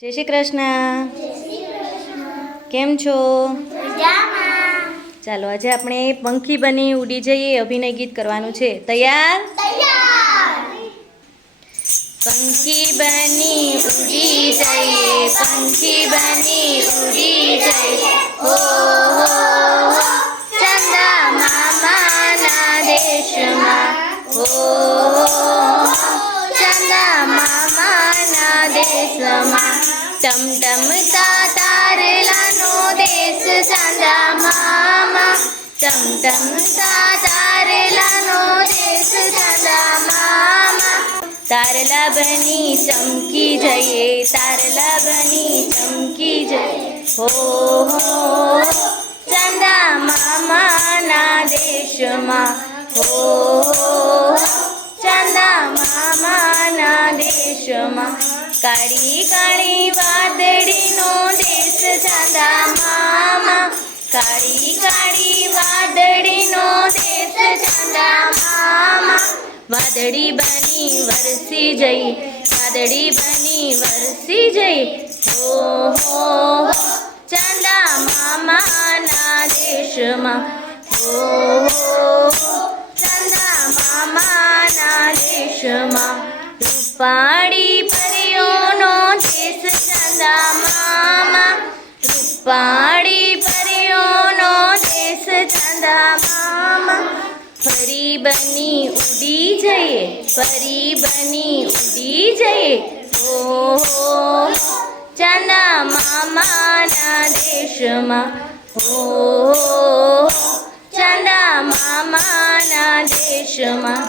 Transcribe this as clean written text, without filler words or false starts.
જય શ્રી કૃષ્ણ. કેમ છો? ચાલો આજે આપણે પંખી બની ઉડી જઈએ અભિનય ગીત કરવાનું છે. તૈયાર? પંખી બની ઉડી જઈએ, પંખી બની ઉડી જઈએ, હો હો હો ચંદા મામાના દેશમાં, હો ચંદા મામાના દેશમાં, ટમટમતા તારલાનો દેશ ચંદા મામા, ટમટમતા તારલાનો દેશ ચંદા મામા. તારલા બની ચમકી જઈએ, તારલા બની ચમકી જઈએ, હો હો ચંદા મામાના દેશમાં, હો ચંદા મામાના દેશમાં. કાળી કાળી વાદળીનો દેશ ચંદા મામા, કાળી કાળી વાદળીનો દેશ ચંદા મામા. વાદળી બની વરસી જઈ, વાદળી બની વરસી જઈ, હો હો ચંદા મામાના દેશમાં, હો ચંદા મામાના દેશમાં. રૂપાળી પરીઓનો દેશ ચંદા મામા, રૂપાળી પરીઓનો દેશ ચંદા મામા. પરી બની ઉડી જઈએ, પરી બની ઉડી જઈએ, હો ચંદા મામાના દેશમાં, હો ચંદા મામાના દેશમાં.